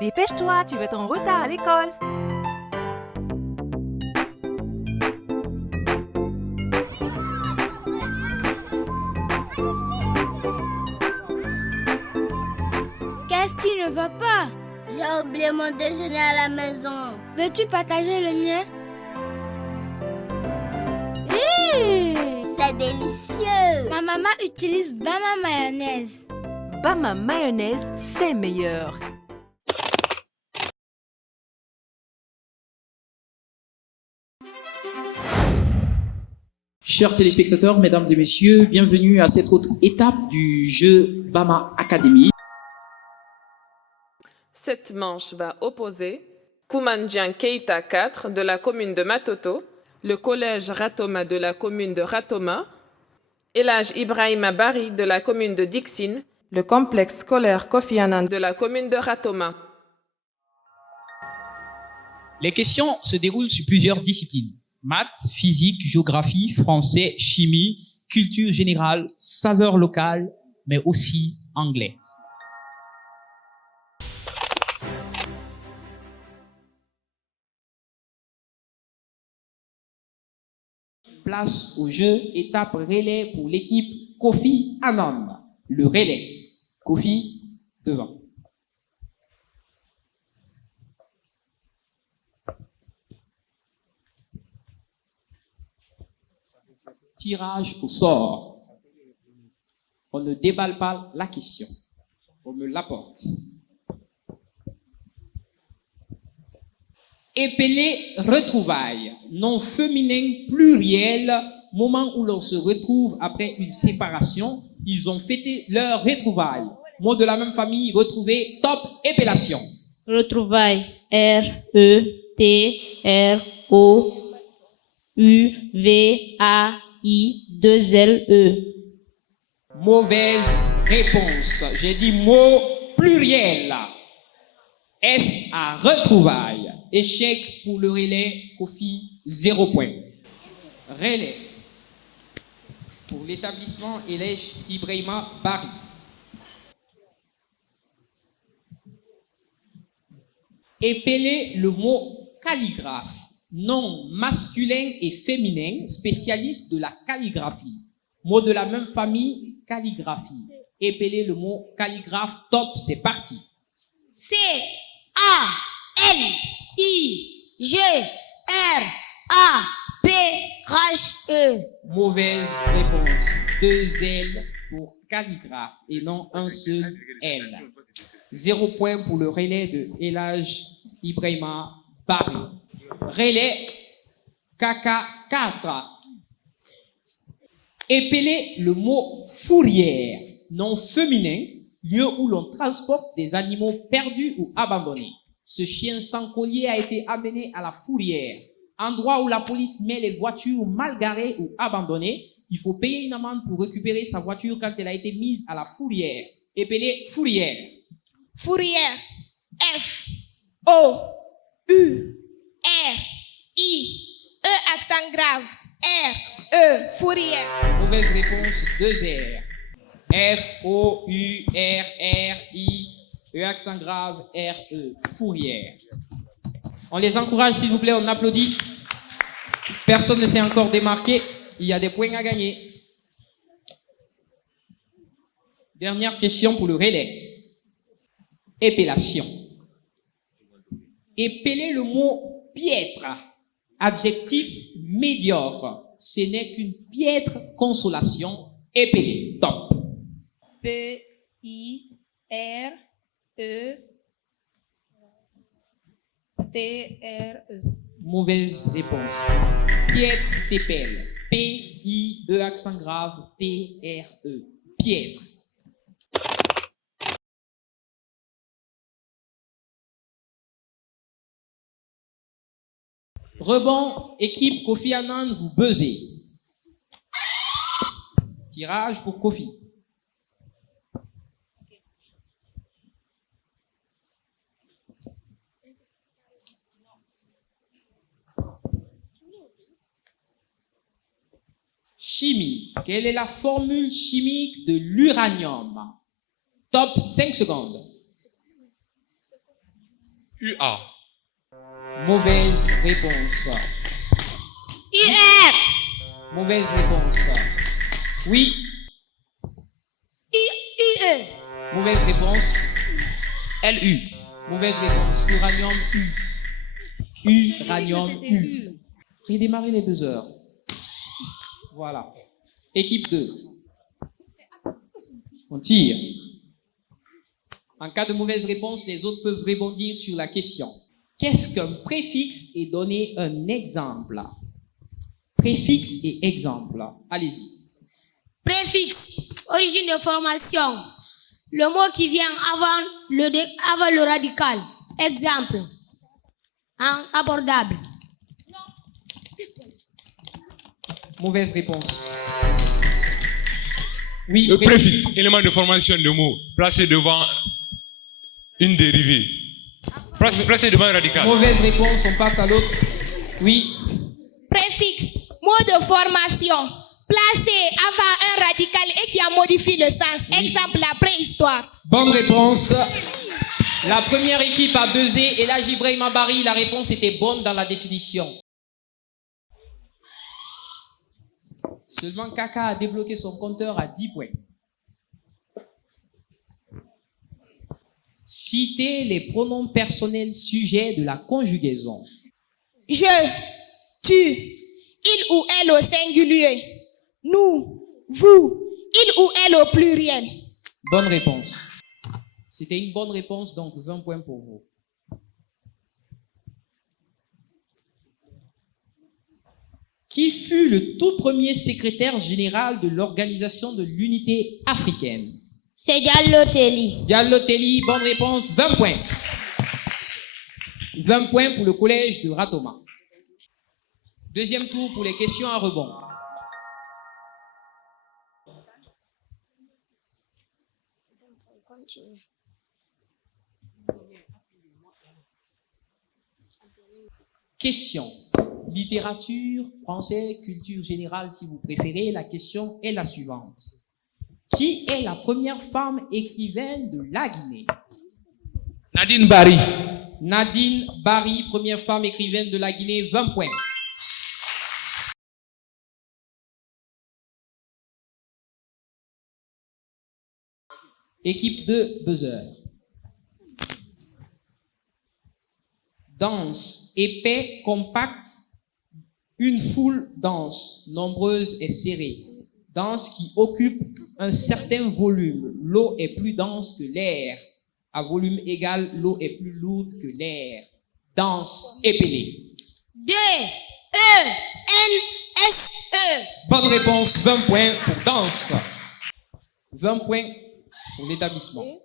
Dépêche-toi, tu vas être en retard à l'école. Qu'est-ce qui ne va pas? J'ai oublié mon déjeuner à la maison. Veux-tu partager le mien? C'est délicieux. Ma maman utilise Bama mayonnaise. Bama mayonnaise, c'est meilleur. Chers téléspectateurs, mesdames et messieurs, bienvenue à cette autre étape du jeu Bama Academy. Cette manche va opposer Koumandjian Keita 4 de la commune de Matoto, le collège Ratoma de la commune de Ratoma, Elhaj Ibrahima Bari de la commune de Dixine, le complexe scolaire Kofi Annan de la commune de Ratoma. Les questions se déroulent sur plusieurs disciplines. Maths, physique, géographie, français, chimie, culture générale, saveur locale, mais aussi anglais. Place au jeu, étape relais pour l'équipe Kofi Annan. Le relais. Kofi, devant. Tirage au sort. On ne déballe pas la question. On me l'apporte. Épelé retrouvailles, nom féminin pluriel, moment où l'on se retrouve après une séparation. Ils ont fêté leur retrouvailles. Mot de la même famille, retrouver, top, épellation. Retrouvailles, R-E-T-R-O-U-V-A-I-2-L-E. Mauvaise réponse. J'ai dit mot pluriel. S à retrouvailles. Échec pour le relais. Kofi, 0 point. Relais. Pour l'établissement Elhaj Ibrahima Bari. Épelez le mot calligraphe. Nom masculin et féminin, spécialiste de la calligraphie. Mot de la même famille, calligraphie. Épelez le mot calligraphe. Top, c'est parti. C-A-L-I-G-R-A-P-H-E. Mauvaise réponse. 2 L pour calligraphe et non un seul L. 0 point pour le relais de Elhaj Ibrahima Bari. Relais KK4. Épelez le mot fourrière, nom féminin, lieu où l'on transporte des animaux perdus ou abandonnés. Ce chien sans collier a été amené à la fourrière, endroit où la police met les voitures mal garées ou abandonnées. Il faut payer une amende pour récupérer sa voiture quand elle a été mise à la fourrière. Épelez fourrière. Fourrière. F-O-U-R-I-E accent grave. R-E. Fourrière. Mauvaise réponse, 2 R. F-O-U-R-R-I-E accent grave, R-E. Fourrière. On les encourage, s'il vous plaît, on applaudit. Personne ne s'est encore démarqué. Il y a des points à gagner. Dernière question pour le relais. Épellation. Épelez le mot piètre. Adjectif médiocre. Ce n'est qu'une piètre consolation. Épelez. Top. P-I-R-E-T-R-E. Mauvaise réponse. Piètre s'épelle. P-I-E accent grave. T-R-E. Piètre. Rebond, équipe Kofi Annan, vous buzzez. Tirage pour Kofi. Chimie. Quelle est la formule chimique de l'uranium? Top 5 secondes. UA. Mauvaise réponse. UR. Mauvaise réponse. Oui. UE. Mauvaise réponse. LU. Mauvaise réponse. Uranium U. Uranium U. Redémarrez les buzzers. Voilà. Équipe 2. On tire. En cas de mauvaise réponse, les autres peuvent rebondir sur la question. Qu'est-ce qu'un préfixe et donner un exemple? Préfixe et exemple. Allez-y. Préfixe. Origine de formation. Le mot qui vient avant le radical. Exemple. Abordable. Mauvaise réponse. Oui, Le préfixe, élément de formation de mots, placé devant une dérivée. Placé devant un radical. Mauvaise réponse, on passe à l'autre. Oui. Préfixe. Mot de formation. Placé avant un radical et qui a modifié le sens. Exemple, la préhistoire. Bonne réponse. La première équipe a buzzé et là, Ibrahima Bari, la réponse était bonne dans la définition. Seulement Kaka a débloqué son compteur à 10 points. Citez les pronoms personnels sujets de la conjugaison. Je, tu, il ou elle au singulier. Nous, vous, il ou elle au pluriel. Bonne réponse. C'était une bonne réponse, donc 20 points pour vous. Qui fut le tout premier secrétaire général de l'Organisation de l'Unité africaine? C'est Diallo Telly. Diallo Telly, bonne réponse, 20 points. 20 points pour le collège de Ratoma. Deuxième tour pour les questions à rebond. Question. Littérature, français, culture générale si vous préférez. La question est la suivante. Qui est la première femme écrivaine de la Guinée? Nadine Barry. Nadine Barry, première femme écrivaine de la Guinée, 20 points. Équipe de buzzer. Dense, épais, compact, une foule dense, nombreuse et serrée. Dense qui occupe un certain volume. L'eau est plus dense que l'air. À volume égal, l'eau est plus lourde que l'air. Dense, épelée. D-E-N-S-E. Bonne réponse, 20 points pour danse. 20 points pour l'établissement.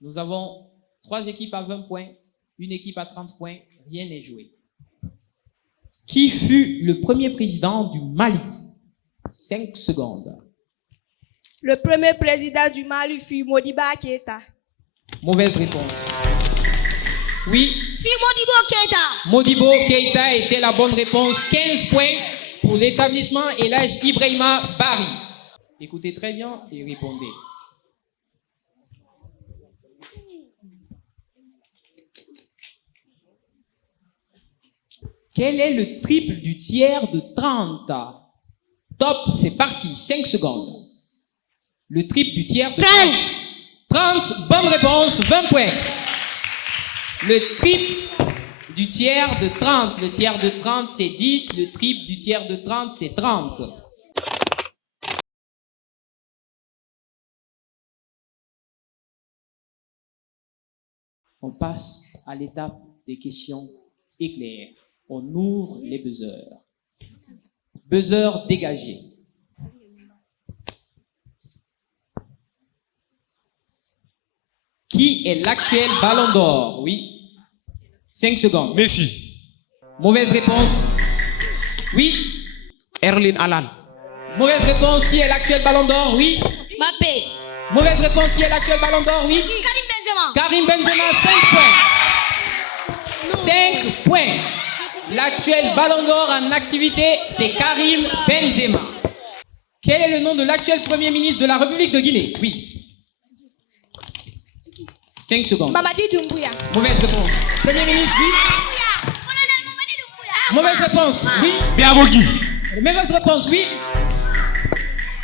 Nous avons 3 équipes à 20 points, une équipe à 30 points, rien n'est joué. Qui fut le premier président du Mali? 5 secondes. Le premier président du Mali fut Modibo Keïta. Mauvaise réponse. Oui, Fille Modibo Keïta. Modibo Keïta était la bonne réponse. 15 points pour l'établissement et l'âge Ibrahima Bari. Écoutez très bien et répondez. Quel est le triple du tiers de 30? Top, c'est parti, 5 secondes. Le triple du tiers de 30. 30, bonne réponse, 20 points. Le triple du tiers de 30. Le tiers de 30, c'est 10. Le triple du tiers de 30, c'est 30. On passe à l'étape des questions éclairs. On ouvre les buzzers. Buzzer dégagé. Qui est l'actuel Ballon d'Or? Oui. 5 secondes. Messi. Mauvaise réponse. Oui. Erling Haaland. Mauvaise réponse. Qui est l'actuel Ballon d'Or? Oui. Mbappé. Mauvaise réponse. Qui est l'actuel Ballon d'Or? Oui. Karim Benzema. Karim Benzema, 5 points. 5 points. L'actuel Ballon d'Or en activité, c'est Karim Benzema. Quel est le nom de l'actuel Premier ministre de la République de Guinée? Oui. 5 secondes. Mamadi Doumbouya. Mauvaise réponse. Premier ministre, oui. Mauvaise réponse, oui. Biabogi. Mauvaise réponse, oui.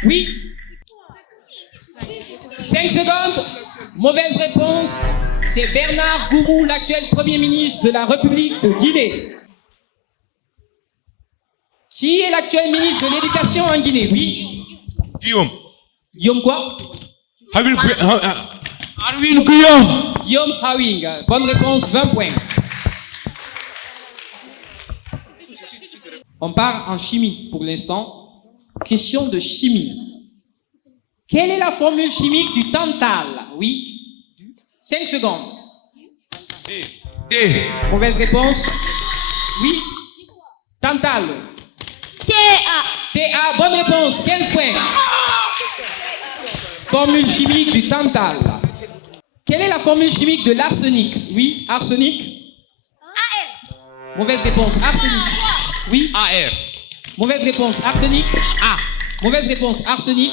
Oui. 5 secondes. Mauvaise réponse. C'est Bernard Goumou, l'actuel Premier ministre de la République de Guinée. Qui est l'actuel ministre de l'Éducation en Guinée? Oui. Guillaume. Guillaume quoi? Arwin Guillaume. Guillaume Hawing. Bonne réponse, 20 points. On part en chimie pour l'instant. Question de chimie. Quelle est la formule chimique du tantal? Oui. 5 secondes. D. Mauvaise réponse. Oui. Tantal. TA. Bonne réponse. 15 points. Formule chimique du tantal. Quelle est la formule chimique de l'arsenic? Oui. Arsenic. Mauvaise réponse. Arsenic. Oui. AR. Mauvaise réponse. Arsenic. A. Mauvaise réponse. Arsenic.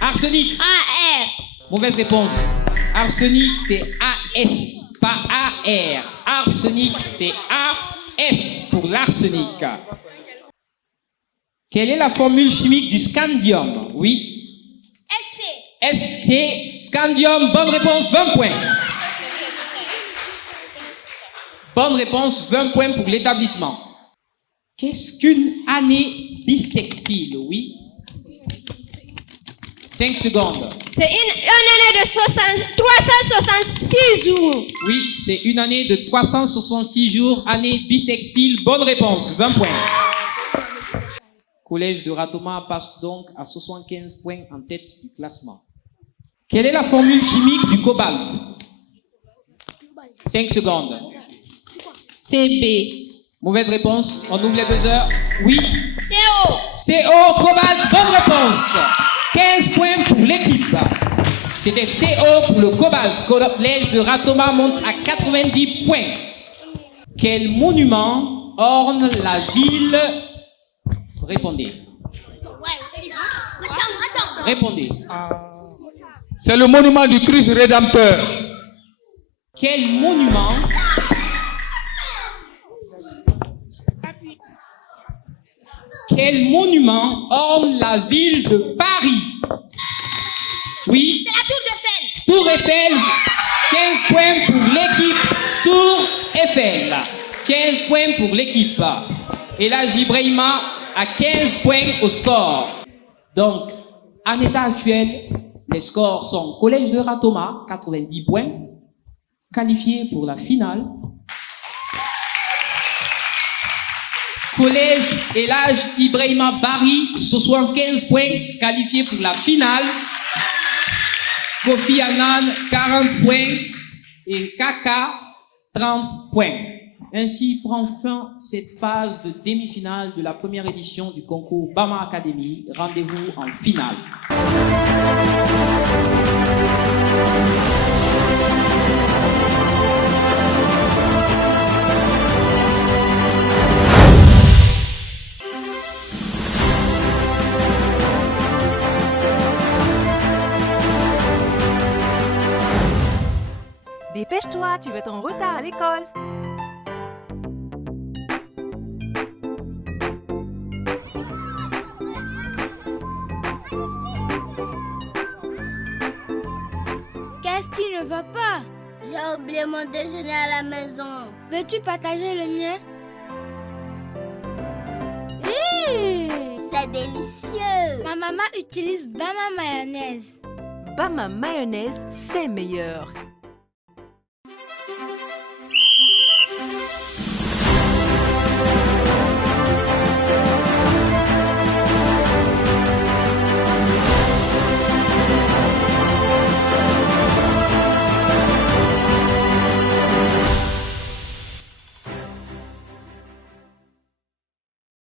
Arsenic. Mauvaise réponse. Arsenic, c'est AS, pas AR. Arsenic, c'est AS pour l'arsenic. Quelle est la formule chimique du scandium? Oui. SC, scandium. Bonne réponse, 20 points. Bonne réponse, 20 points pour l'établissement. Qu'est-ce qu'une année bissextile? Oui. 5 secondes. C'est une année de 366 jours. Oui, c'est une année de 366 jours, année bissextile. Bonne réponse, 20 points. Collège de Ratoma passe donc à 75 points en tête du classement. Quelle est la formule chimique du cobalt? 5 secondes. CB. Mauvaise réponse, on ouvre les buzzers. Oui. CO, cobalt, bonne réponse. 15 points pour l'équipe. C'était CO pour le cobalt. Collège de Ratoma monte à 90 points. Quel monument orne la ville? Répondez. Répondez. C'est le monument du Christ Rédempteur. Quel monument orne la ville de Paris? Oui. C'est la tour d'Eiffel. Tour Eiffel. 15 points pour l'équipe Tour Eiffel. 15 points pour l'équipe. Et là, Ibrahima a 15 points au score. Donc, en état actuel, les scores sont Collège de Ratoma, 90 points, qualifié pour la finale. Collège Elhadj Ibrahima Bari, 75 points, qualifié pour la finale. Kofi Annan, 40 points. Et Kaka, 30 points. Ainsi prend fin cette phase de demi-finale de la première édition du concours Bama Academy. Rendez-vous en finale. Dépêche-toi, tu vas être en retard à l'école. Qu'est-ce qui ne va pas? J'ai oublié mon déjeuner à la maison. Veux-tu partager le mien? C'est délicieux. Ma maman utilise Bama mayonnaise. Bama mayonnaise, c'est meilleur.